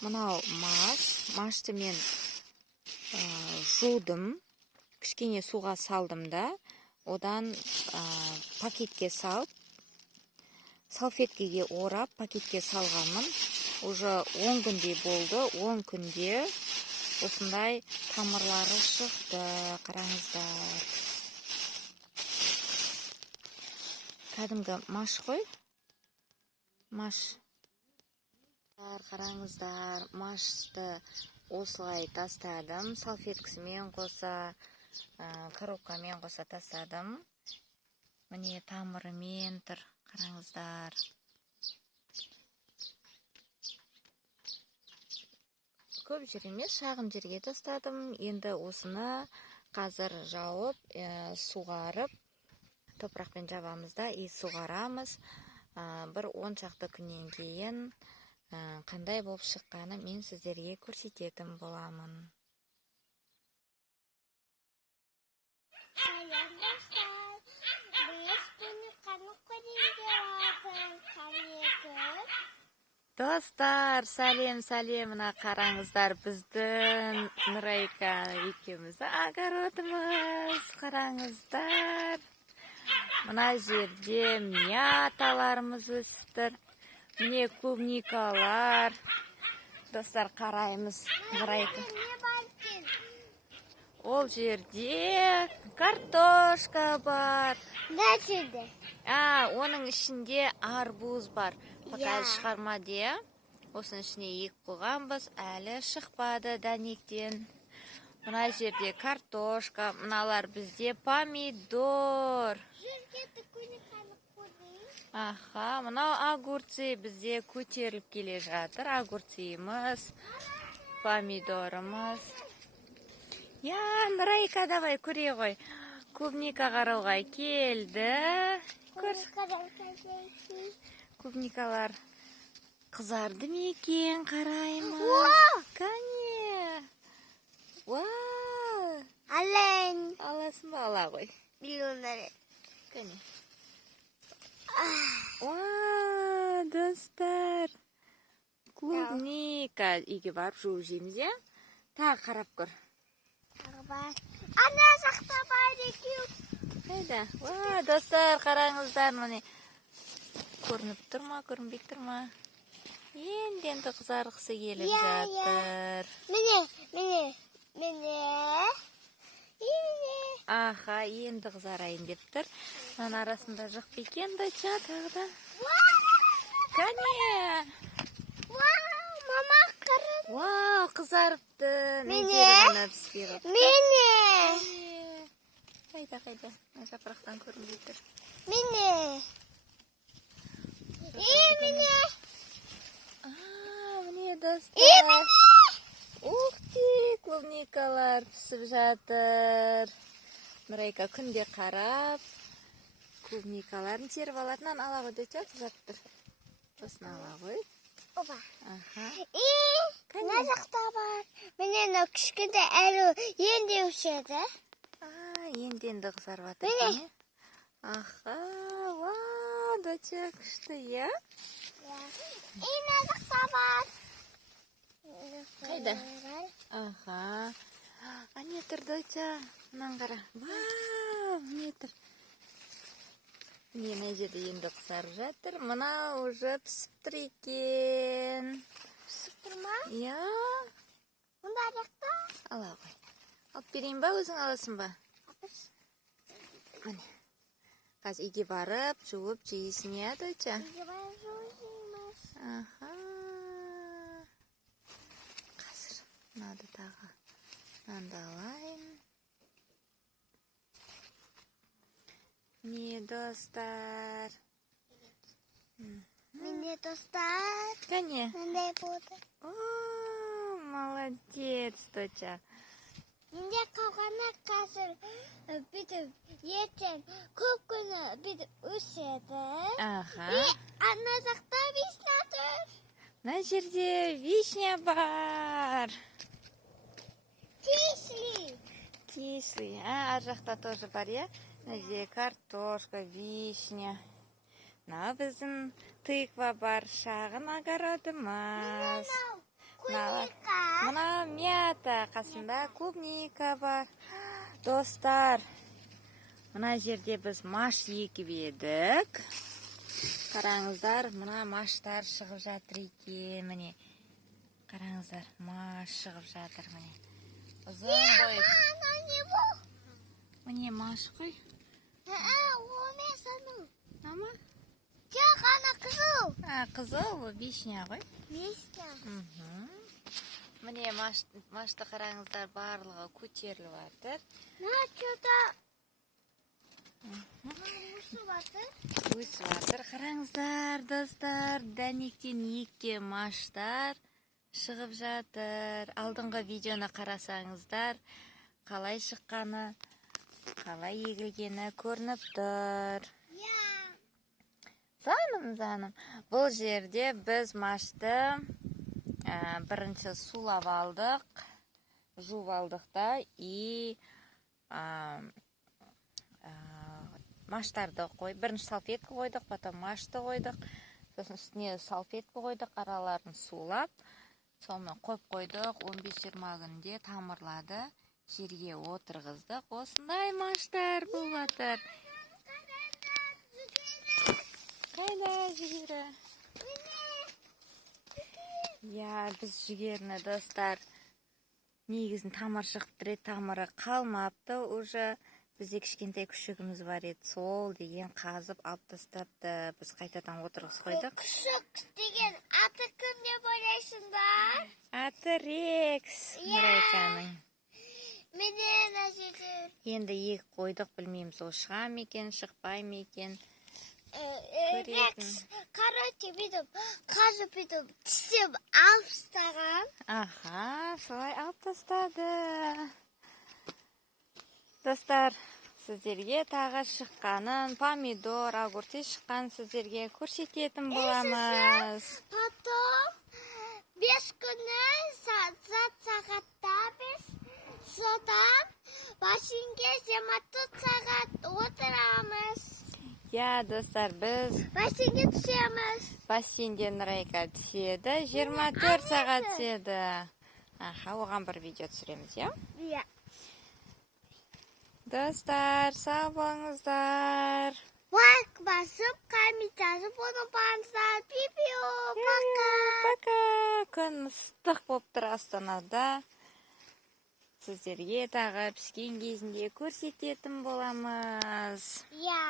Мынау машты мен жудым. Кішкене суға салдым да, одан пакетке салып, салфеткеге орап, пакетке салғанмын. Уже 10 күндей болды. 10 күнде осындай тамырлары шықты. Қараңыздар. Кәдімгі маш қой. Маш. Қараңыздар, машты осылай тастадым. Салфеткісімен қоса, коробкамен қоса тастадым. Міне тамырымен тұр. Қараңыздар. Көп жер емес, шағын жерге тастадым. Енді осыны қазір жауып, суғарып, топырақпен жабамыз да, суғарамыз. Бір 10 шақты күннен кейін қандай болып шыққаны мен сіздерге көрсететін боламын. Достар, сәлем, мына қараңыздар, біздің Нұрайка екеумізді огородымыз, қараңыздар. Мына жерде мяталарымыз өсіп тұр. Міне клубникалар. Достар, қараймыз. Нұрайка. Ол жерде картошка бар. Ne жерде? Оның ішінде арбуз бар. Пока шығарма де. Осының ішіне ек қойғанбыз, әлі шықпады дәнектен. Мына жерде картошка, мыналар бізде помидор. Мынау огурцы бізде көтеріліп келе жатыр. Огурцымыз, помидорымыз. Нұрайка, давай көре ғой. Клубника қарауға келді. Клубникалар қызарды ме екен, қараймыз. Кәне. Алайын. Аласың ба, ала ғой. Миллиондары. Кәне. Достар. Клубника. Үйге барып жуып жейміз, е? Тағы қарап көр. Ана жақта бар екен. Қайда? Достар, қараңыздар, міне. Көрініп тұр ма, көрінбей тұр ма? Енді қызарғысы келіп жатыр. Міне. Енді қызарайын деп тұр. Оның арасында жоқ екен доча тағда. Кәне! Мама қырын. Қызарыпты. Міне. Қайда? Жапырақтан көрінбей тұр. Міне. Міне достар. Ух ты, клубникалар пісіп жатыр. Нұрайка күнде қарап, клубникаларын теріп алатынан ала ғой деча, қызарып тұр. Осыны ала ғой. Опа. Мына жақта бар. Міне кішкентай әлі енді өшеді. Енді қызарып жатыр. Доча күшті, е? Мына жақта бар. Қайда? Не тұр, доча? Мұнан қара. Не тұр? Мына жерде енді қызарып жатыр. Мына уже пісіп тұр екен. Пісіп тұр ма? Мұнда жақта? Ала ғой. Алып берейін ба, өзің аласың ба? Міне. Қазір үйге барып, жуып жейсің, е, доча? Үйге барып жуып жейміз. Қазір мынады тағы. Мынаны алайын. Міне, достар. Міне, достар. Кәне? Мындай болды. Молодец, доча. Менде қалғаны қазір бүйтіп ертең көп күні бүйтіп өседі. Ана жақта вишня тұр. Мына жерде вишня бар. Кислый. Ар жақта тоже бар, е? Мына жерде картошка, вишня. Мына біздің тыква бар, шағын огородымыз. клубника. Мына мята, қасында клубника бар. Достар, мына жерде біз маш егіп едік. Қараңыздар, мына маштар шығып жатыр екен, міне. Қараңыздар, маш шығып жатыр, міне. Ұзын бойы. Ана не бұл? Міне маш қой. О, мен сану. Ама? Жоқ, ана қызыл. Қызыл, бұл вишня ғой. Вишня. Міне машты қараңыздар, барлығы көтеріліп жатыр. На, что-то... Өсіп жатыр. Өсіп жатыр. Қараңыздар, достар, дәнектен екке маштар шығып жатыр. Алдыңғы видеоны қарасаңыздар, қалай шыққаны, қалай егілгені көрініп тұр. Заным. Бұл жерде біз машты бірінші сулап алдық, жуып алдық да, и маштарды бірінші салфетка қойдық, потом машты қойдық, сосын үстіне салфетка қойдық, араларын сулап, сонымен қойып қойдық, 15-20 күнде тамырлады, жерге отырғыздық. Осындай маштар болып жатыр. Қайда жүгері? Біз жүгеріні, достар, негізін тамыр шығып тұрет, тамыры қалмапты уже. Бізде кішкентай күшігіміз бар еді, сол деген қазып алып тастапты. Біз қайтадан отырғыз қойдық. Күшік деген аты кім деп ойлайсыңдар? Аты Рекс, Нұрайканың. Менен әжелер. Енді ек қойдық, білмейміз, ол шыға ма екен, шықпай ма екен. Рекс, короче, бүйтіп, қазып бүйтіп, тістеп алып тастаған. Аха, солай алып тастады. Достар, сіздерге тағы шыққанын, помидор, огурцы шыққан сіздерге көрсететін боламыз. Потом 5 күні сағатта біз содан бассейнге 24 сағат отырамыз. Достар, біз Бассейнге түсеміз. бассейнде Нұрайка түседі, 24 сағат түседі. Оған бір видео түсіреміз, Иә. Достар, сау болыңыздар. Лайк басып, коммент жазып, ұмытпаңыздар. Пиу-пиу, пока. Пока. Күн ыстық болып тұр Астанада. Сіздерге тағы піскен кезінде көрсететін боламыз. Иә.